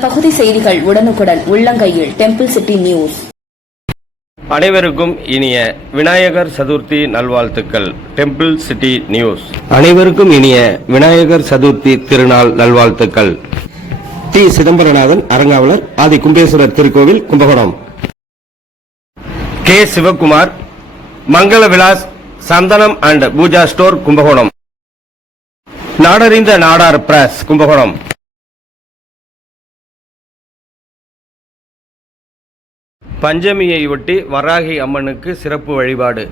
பகுதி செய்திகள் உடனுக்குடன் உள்ளங்கையில் டெம்பிள் சிட்டி நியூஸ் அனைவருக்கும் இனிய விநாயகர் சதுர்த்தி நல்வாழ்த்துக்கள். டெம்பிள் சிட்டி நியூஸ் அனைவருக்கும் இனிய விநாயகர் சதுர்த்தி திருநாள் நல்வாழ்த்துக்கள். டி. சிதம்பரநாதன் அரங்காவலர் ஆதி கும்பேஸ்வரர் திருக்கோவில் Kumbakonam. K. Sivakumar Mangala Vilas Santhanam and Puja store Kumbakonam. நாடறிந்த Nadar press Kumbakonam. பஞ்சமியையொட்டி வராகி அம்மனுக்கு சிறப்பு வழிபாடு.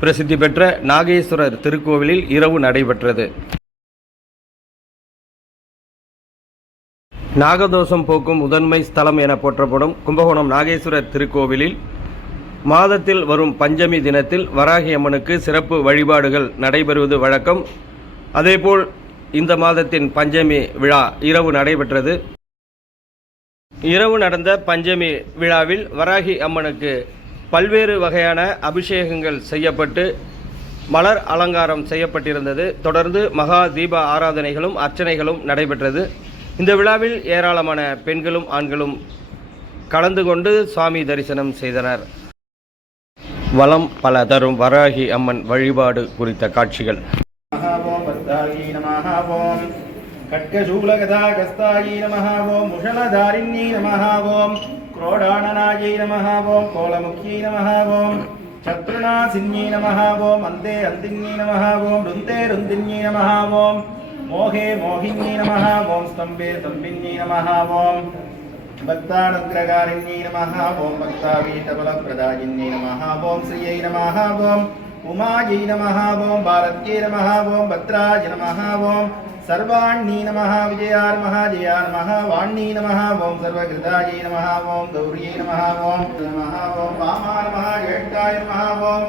பிரசித்தி பெற்ற நாகேஸ்வரர் திருக்கோவிலில் இரவு நடைபெற்றது. நாகதோஷம் போக்கும் முதன்மை ஸ்தலம் என போற்றப்படும் கும்பகோணம் நாகேஸ்வரர் திருக்கோவிலில் மாதத்தில் வரும் பஞ்சமி தினத்தில் வராகி அம்மனுக்கு சிறப்பு வழிபாடுகள் நடைபெறுவது வழக்கம். அதேபோல் இந்த மாதத்தின் பஞ்சமி விழா இரவு நடைபெற்றது. இரவு நடந்த பஞ்சமி விழாவில் வராகி அம்மனுக்கு பல்வேறு வகையான அபிஷேகங்கள் செய்யப்பட்டு மலர் அலங்காரம் செய்யப்பட்டிருந்தது. தொடர்ந்து மகா தீப ஆராதனைகளும் அர்ச்சனைகளும் நடைபெற்றது. இந்த விழாவில் ஏராளமான பெண்களும் ஆண்களும் கலந்து கொண்டு சுவாமி தரிசனம் செய்தனர். வளம் பல தரும் வராகி அம்மன் வழிபாடு குறித்த காட்சிகள். ఖడ్గశూలగదాగస్తాయీ నమ ఓం ముషలధారిణ్యై నమ ఓం క్రోడాణనాయై నమ ఓం కోలముఖ్యై నమ ఓం శత్రునాశిన్యై నమ ఓం అందే అందిన్యై నమ ఓం రుందే రుందిన్యై నమ ఓం మోహే మోహిన్యై నమ ఓం స్తంభే స్తంభిన్యై నమ ఓం భక్తానుగ్రగారిణ్యై నమ ఓం భక్తావీతబలప్రదాయిన్యై నమ ఓం శ్రియై నమ ఓం உமாயை நம ஓம் பாரத்யை நம ஓம் பத்ராஜ நம ஓம் சர்வாண்ணி நம விஜயார் மகா ஜெயார் மகா வாண்ணி நம ஓம் சர்வகிருதாயை நம ஓம் கௌரியை நம ஓம் நம ஓம் வாமா நம ஏட்டாய நம ஓம்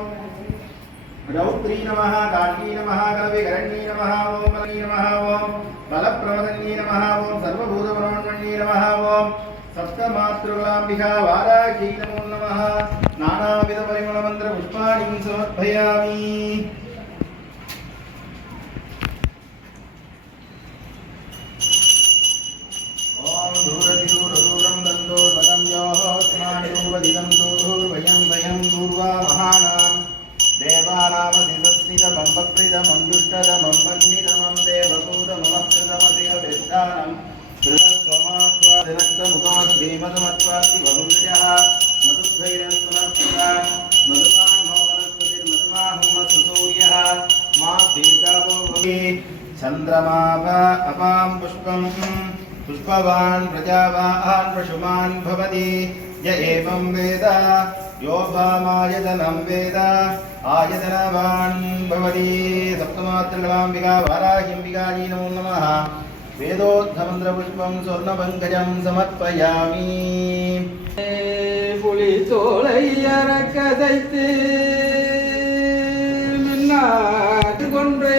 ரௌத்ரி நம காண்டி நம கலவிகரண்யி நம ஓம் மலி நம ஓம் பலப்பிரவதன்யி நம ஓம் சர்வபூதபிரமண்யி நம ஓம் சப்தமாத்ருகலாம்பிகா நமோ நம நானாவித பரிமளமந்திர वाराही नमो नमः नानाविधपरिमलमन्त्रपुष्पाणिं समर्पयामि ॐ दूरति दूरदूरं दन्तोर्वदं योः स्मानिरूपदिदं दूर्वयं वयं दूर्वा महानाम् देवानामसि सस्मितमम्बप्रिदमं दुष्टदमं वह्निदमं देवभूतममकृतमधिगविष्ठानं चन्द्रमाभ अपां पुष्पम् पुष्पवान् प्रजावान् पशुमान् भवति य एवं वेद यो भामायतनं वेद आयतनवान् भवति सप्तमातृकलाम्बिका वाराह्यम्बिकायै नमो नमः वेदोद्धमन्त्रपुष्पं स्वर्णपङ्कजं समर्पयामि புலி தோலை அறக்கதைத்து மின்னாட்டு கொன்றை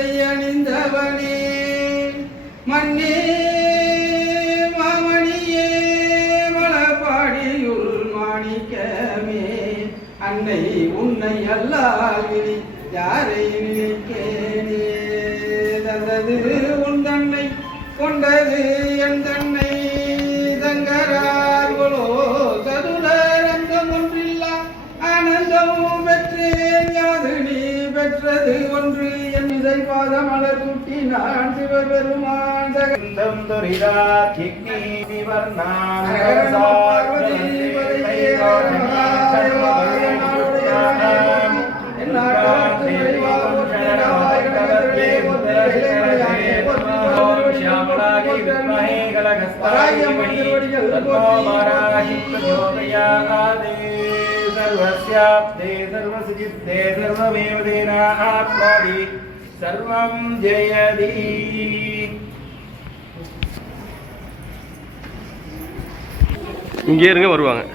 அன்னை உன்னை அல்லால் இனி யாரை நினைக்கேனே தந்தது உன் தன்னை கொண்டது என் தன்னை. தங்கரார்களோ கருளர் அந்தம் ஒன்றில்லா ஆனந்தமும் பெற்றேன். யாது நீ பெற்றது ஒன்று என் இதை பாதம் அலர்கூட்டி நான் சிவர் பெருமான். சகந்தம் துரிதா கிக்னி விவர்ணா सर्वस्याप्ते सर्वसुचित्ते सर्वमेव तेनात्मादि सर्वं जयति இங்கே இருங்க வருவாங்க